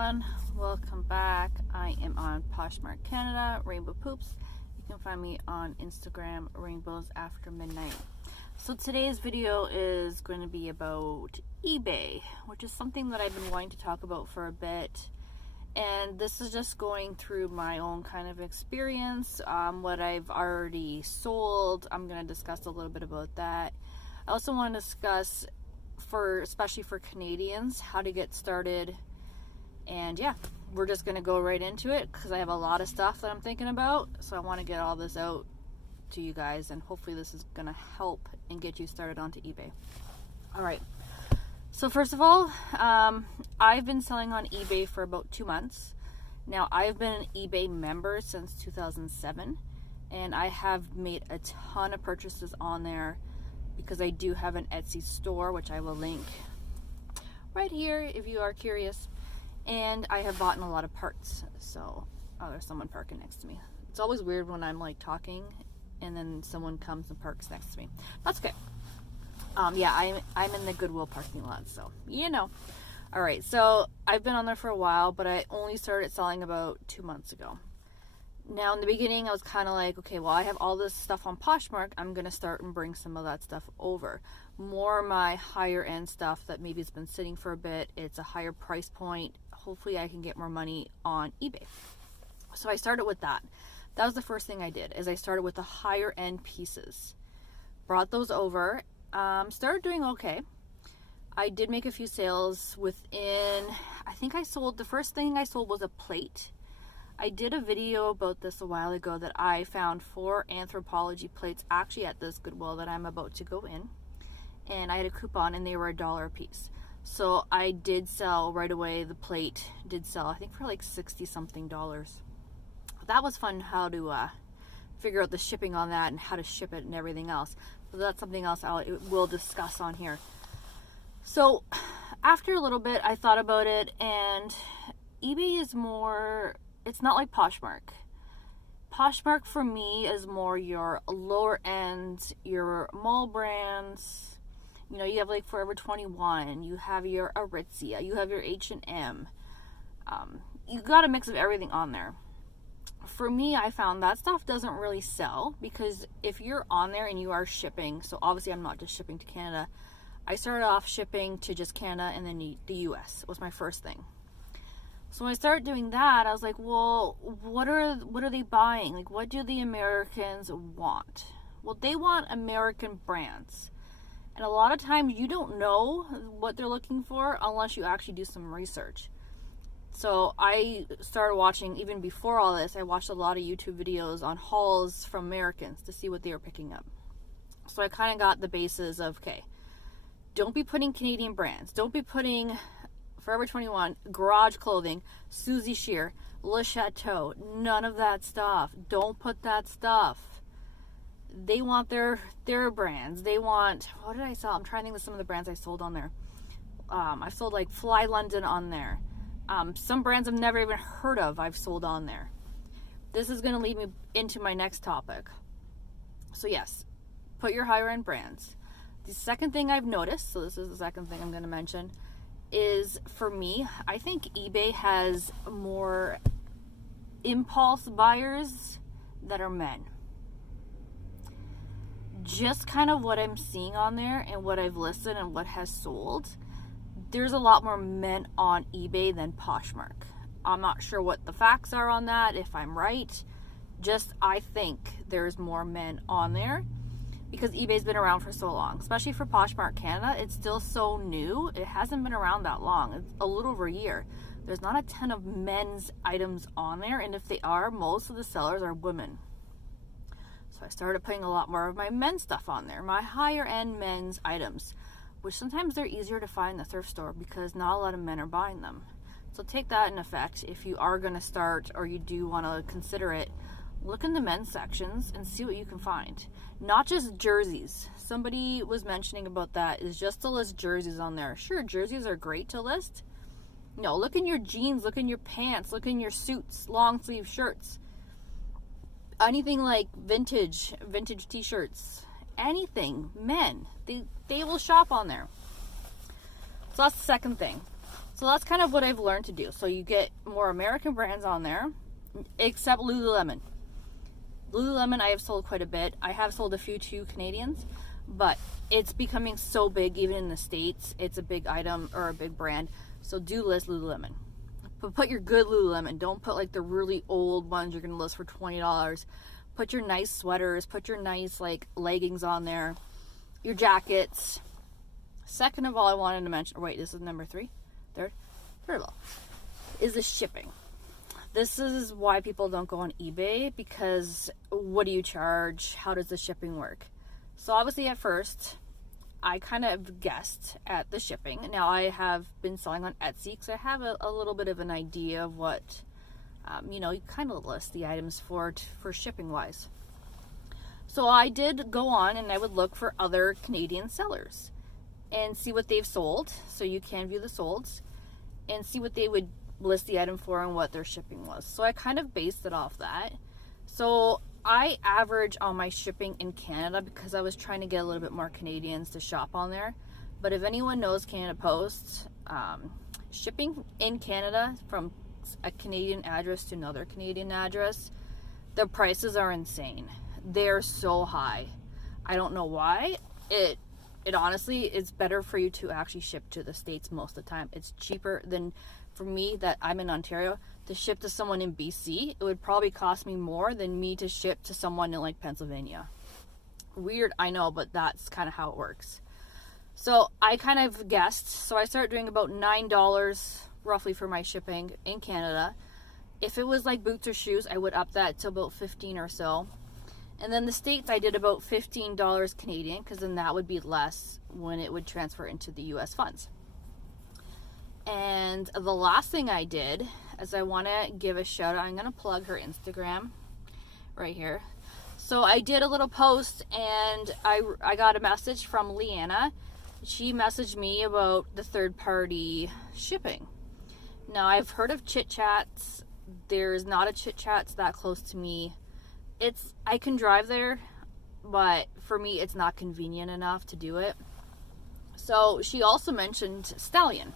everyone, welcome back. I am on Poshmark Canada, Rainbow Poops. You can find me on Instagram, Rainbows After Midnight. So today's video is going to be about eBay, which is something that I've been wanting to talk about for a bit. And this is just going through my own kind of experience, what I've already sold. I'm going to discuss a little bit about that. I also want to discuss, especially for Canadians, how to get started. And yeah, we're just going to go right into it because I have a lot of stuff that I'm thinking about. So I want to get all this out to you guys, and hopefully this is going to help and get you started onto eBay. All right. So first of all, I've been selling on eBay for about 2 months. Now, I've been an eBay member since 2007, and I have made a ton of purchases on there because I do have an Etsy store, which I will link right here if you are curious. And I have bought in a lot of parts. So, oh, there's someone parking next to me. It's always weird when I'm like talking and then someone comes and parks next to me. That's okay. Yeah, I'm in the Goodwill parking lot, so you know. All right, so I've been on there for a while, but I only started selling about 2 months ago. Now, in the beginning, I was kind of like, okay, well, I have all this stuff on Poshmark. I'm going to start and bring some of that stuff over. More my higher end stuff that maybe it's been sitting for a bit. It's a higher price point. Hopefully, I can get more money on eBay. So I started with that. That was the first thing I did, is I started with the higher end pieces. Brought those over. Started doing okay. I did make a few sales within, I think the first thing I sold was a plate. I did a video about this a while ago that I found 4 anthropology plates actually at this Goodwill that I'm about to go in. And I had a coupon and they were $1 a piece. So I did sell right away. The plate did sell, I think, for like $60 something. That was fun, how to figure out the shipping on that and how to ship it and everything else. So that's something else we'll discuss on here. So after a little bit, I thought about it, and eBay is more, it's not like Poshmark. Poshmark for me is more your lower end, your mall brands. You know, you have like Forever 21, you have your Aritzia, you have your H&M. You got a mix of everything on there. For me, I found that stuff doesn't really sell, because if you're on there and you are shipping, so obviously I'm not just shipping to Canada. I started off shipping to just Canada, and then the US was my first thing. So when I started doing that, I was like, well, what are they buying? Like, what do the Americans want? Well, they want American brands. And a lot of times you don't know what they're looking for unless you actually do some research. So I started watching, even before all this, I watched a lot of YouTube videos on hauls from Americans to see what they were picking up. So I kind of got the basis of, okay, don't be putting Canadian brands. Don't be putting Forever 21, Garage Clothing, Suzy Shear, Le Chateau, none of that stuff. Don't put that stuff. They want their brands. They want, what did I sell? I'm trying to think of some of the brands I sold on there. I sold like Fly London on there. Some brands I've never even heard of, I've sold on there. This is going to lead me into my next topic. So yes, put your higher end brands. The second thing I've noticed, so this is the second thing I'm going to mention, is for me, I think eBay has more impulse buyers that are men. Just kind of what I'm seeing on there and what I've listed and what has sold, there's a lot more men on eBay than Poshmark. I'm not sure what the facts are on that, if I'm right. Just, I think there's more men on there because eBay's been around for so long. Especially for Poshmark Canada, it's still so new. It hasn't been around that long. It's a little over a year. There's not a ton of men's items on there, and if they are, most of the sellers are women. So I started putting a lot more of my men's stuff on there, my higher end men's items, which sometimes they're easier to find in the thrift store because not a lot of men are buying them. So take that in effect. If you are going to start, or you do want to consider it, look in the men's sections and see what you can find. Not just jerseys. Somebody was mentioning about that, is just to list jerseys on there. Sure, jerseys are great to list. No, look in your jeans, look in your pants, look in your suits, long sleeve shirts. Anything like vintage t-shirts, anything, men, they will shop on there. So that's the second thing. So that's kind of what I've learned to do. So you get more American brands on there, except Lululemon. Lululemon I have sold quite a bit. I have sold a few to Canadians, but it's becoming so big even in the States. It's a big item or a big brand. So do list Lululemon. But put your good Lululemon. Don't put like the really old ones you're going to list for $20. Put your nice sweaters. Put your nice like leggings on there. Your jackets. Second of all, I wanted to mention, wait, this is number three? Third of all, is the shipping. This is why people don't go on eBay, because what do you charge? How does the shipping work? So obviously at first, I kind of guessed at the shipping. Now I have been selling on Etsy because I have a little bit of an idea of what, you kind of list the items for shipping wise. So I did go on and I would look for other Canadian sellers and see what they've sold. So you can view the solds and see what they would list the item for and what their shipping was. So I kind of based it off that. So I average on my shipping in Canada because I was trying to get a little bit more Canadians to shop on there. But if anyone knows Canada Post, shipping in Canada from a Canadian address to another Canadian address, the prices are insane. They're so high. I don't know why. It honestly is better for you to actually ship to the States most of the time. It's cheaper than, for me that I'm in Ontario, to ship to someone in BC. It would probably cost me more than me to ship to someone in like Pennsylvania. Weird, I know, but that's kind of how it works. So I kind of guessed. So I started doing about $9 roughly for my shipping in Canada. If it was like boots or shoes, I would up that to about 15 or so. And then the States, I did about $15 Canadian, because then that would be less when it would transfer into the US funds. And the last thing I did is I want to give a shout out. I'm going to plug her Instagram right here. So I did a little post and I got a message from Leanna. She messaged me about the third party shipping. Now I've heard of Chit Chats. There's not a Chit Chats that close to me. I can drive there, but for me it's not convenient enough to do it. So she also mentioned Stallion.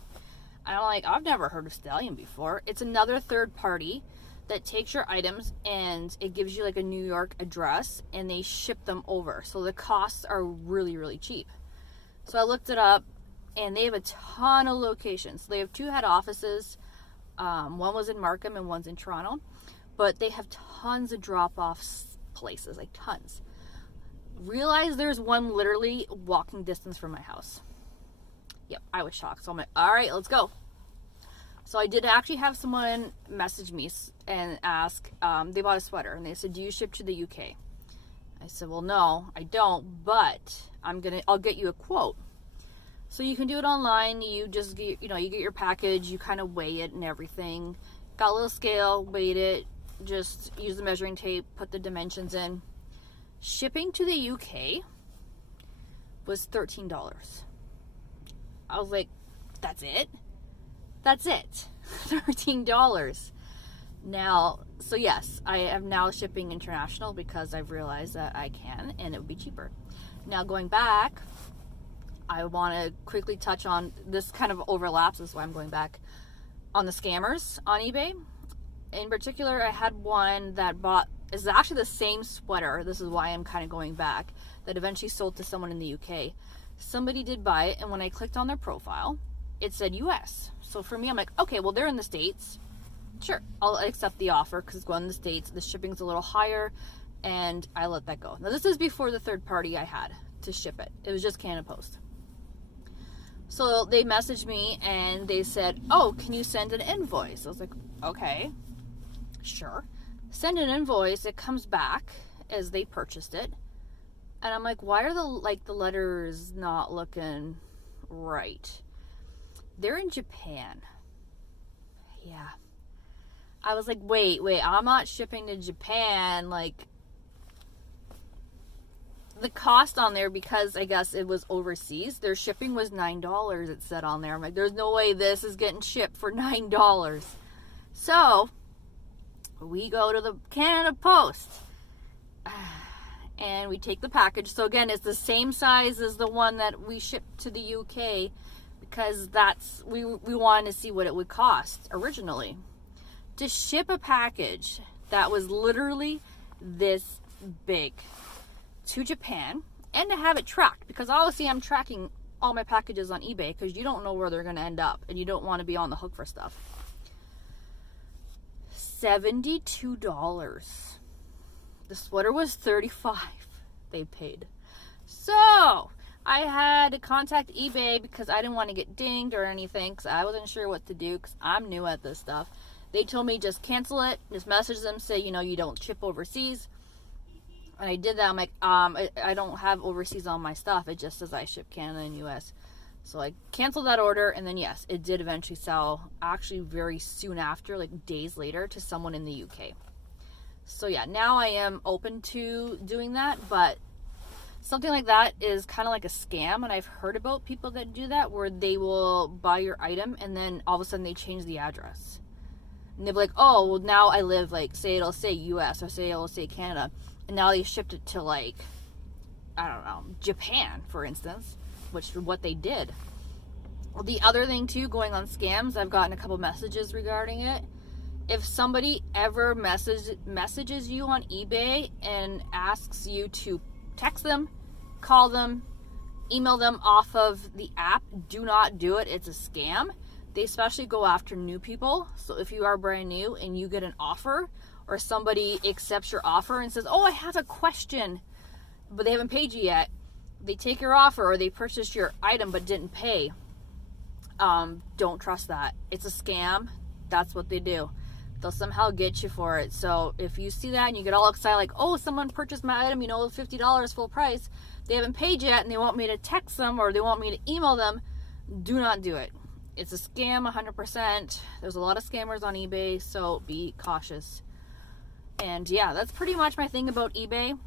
I've never heard of Stallion before. It's another third party that takes your items and it gives you like a New York address and they ship them over. So the costs are really, really cheap. So I looked it up and they have a ton of locations. They have 2 head offices. One was in Markham and one's in Toronto. But they have tons of drop-off places, like tons. Realize there's one literally walking distance from my house. Yep, I was shocked. So I'm like, all right, let's go. So I did actually have someone message me and ask, they bought a sweater and they said, do you ship to the UK? I said, well, no, I don't, but I'll get you a quote. So you can do it online. You just get, you get your package, you kind of weigh it and everything. Got a little scale, weighed it, just use the measuring tape, put the dimensions in. Shipping to the UK was $13. I was like, that's it? That's it. $13. Now, so yes, I am now shipping international because I've realized that I can and it would be cheaper. Now going back, I want to quickly touch on, this kind of overlaps, this is why I'm going back, on the scammers on eBay. In particular, I had one that is actually the same sweater, this is why I'm kind of going back, that eventually sold to someone in the UK. Somebody did buy it, and when I clicked on their profile, it said US. So for me, I'm like, okay, well, they're in the States. Sure, I'll accept the offer because it's going to the States. The shipping's a little higher, and I let that go. Now, this is before the third party I had to ship it. It was just Canada Post. So they messaged me, and they said, oh, can you send an invoice? I was like, okay. Sure. Send an invoice. It comes back as they purchased it. And I'm like, why are the letters not looking right? They're in Japan. Yeah. I was like, wait, I'm not shipping to Japan. Like, the cost on there, because I guess it was overseas, their shipping was $9, it said on there. I'm like, there's no way this is getting shipped for $9. So we go to the Canada Post and we take the package. So again, it's the same size as the one that we shipped to the UK because we wanted to see what it would cost originally to ship a package that was literally this big to Japan, and to have it tracked, because obviously I'm tracking all my packages on eBay because you don't know where they're going to end up and you don't want to be on the hook for stuff. $72. The sweater was $35 they paid. So I had to contact eBay because I didn't want to get dinged or anything, because I wasn't sure what to do because I'm new at this stuff. They told me just cancel it, just message them, say, you know, you don't ship overseas. And I did that. I'm like, I don't have overseas on my stuff. It just says I ship Canada and US. So I canceled that order, and then yes, it did eventually sell, actually very soon after, like days later, to someone in the UK. So yeah, now I am open to doing that, but something like that is kind of like a scam, and I've heard about people that do that, where they will buy your item and then all of a sudden they change the address. And they'll be like, oh, well now I live, like, say it'll say US or say it'll say Canada, and now they shipped it to, like, I don't know, Japan, for instance, which is what they did. Well, the other thing too, going on scams, I've gotten a couple messages regarding it. If somebody ever messages you on eBay and asks you to text them, call them, email them off of the app, do not do it. It's a scam. They especially go after new people. So if you are brand new and you get an offer, or somebody accepts your offer and says, oh, I have a question, but they haven't paid you yet, they take your offer, or they purchased your item but didn't pay, don't trust that. It's a scam. That's what they do. They'll somehow get you for it. So if you see that and you get all excited, like, oh, someone purchased my item, you know, $50 full price, they haven't paid yet, and they want me to text them or they want me to email them, do not do it. It's a scam 100%. There's a lot of scammers on eBay, so be cautious. And yeah, that's pretty much my thing about eBay.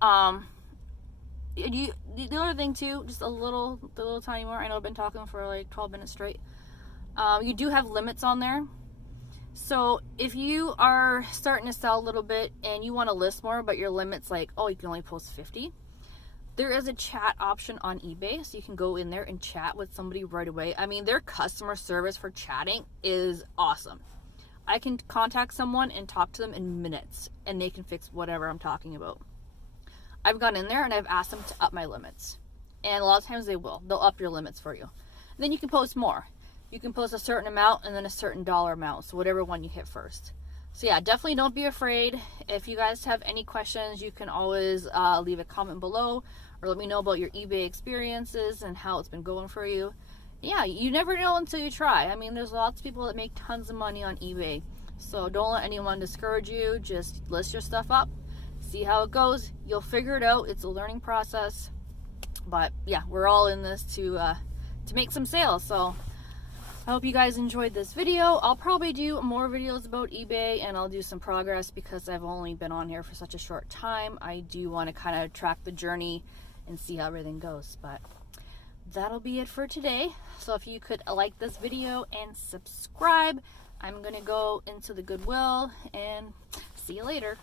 The other thing too, just a little tiny more. I know I've been talking for like 12 minutes straight. You do have limits on there. So if you are starting to sell a little bit and you want to list more, but your limit's like, oh, you can only post 50. There is a chat option on eBay, so you can go in there and chat with somebody right away. I mean, their customer service for chatting is awesome. I can contact someone and talk to them in minutes, and they can fix whatever I'm talking about. I've gone in there and I've asked them to up my limits. And a lot of times they will. They'll up your limits for you. And then you can post more. You can post a certain amount and then a certain dollar amount. So whatever one you hit first. So yeah, definitely don't be afraid. If you guys have any questions, you can always leave a comment below, or let me know about your eBay experiences and how it's been going for you. Yeah, you never know until you try. I mean, there's lots of people that make tons of money on eBay. So don't let anyone discourage you. Just list your stuff up. See how it goes. You'll figure it out. It's a learning process. But yeah, we're all in this to make some sales. So I hope you guys enjoyed this video. I'll probably do more videos about eBay, and I'll do some progress because I've only been on here for such a short time. I do want to kind of track the journey and see how everything goes. But that'll be it for today. So if you could like this video and subscribe, I'm going to go into the Goodwill and see you later.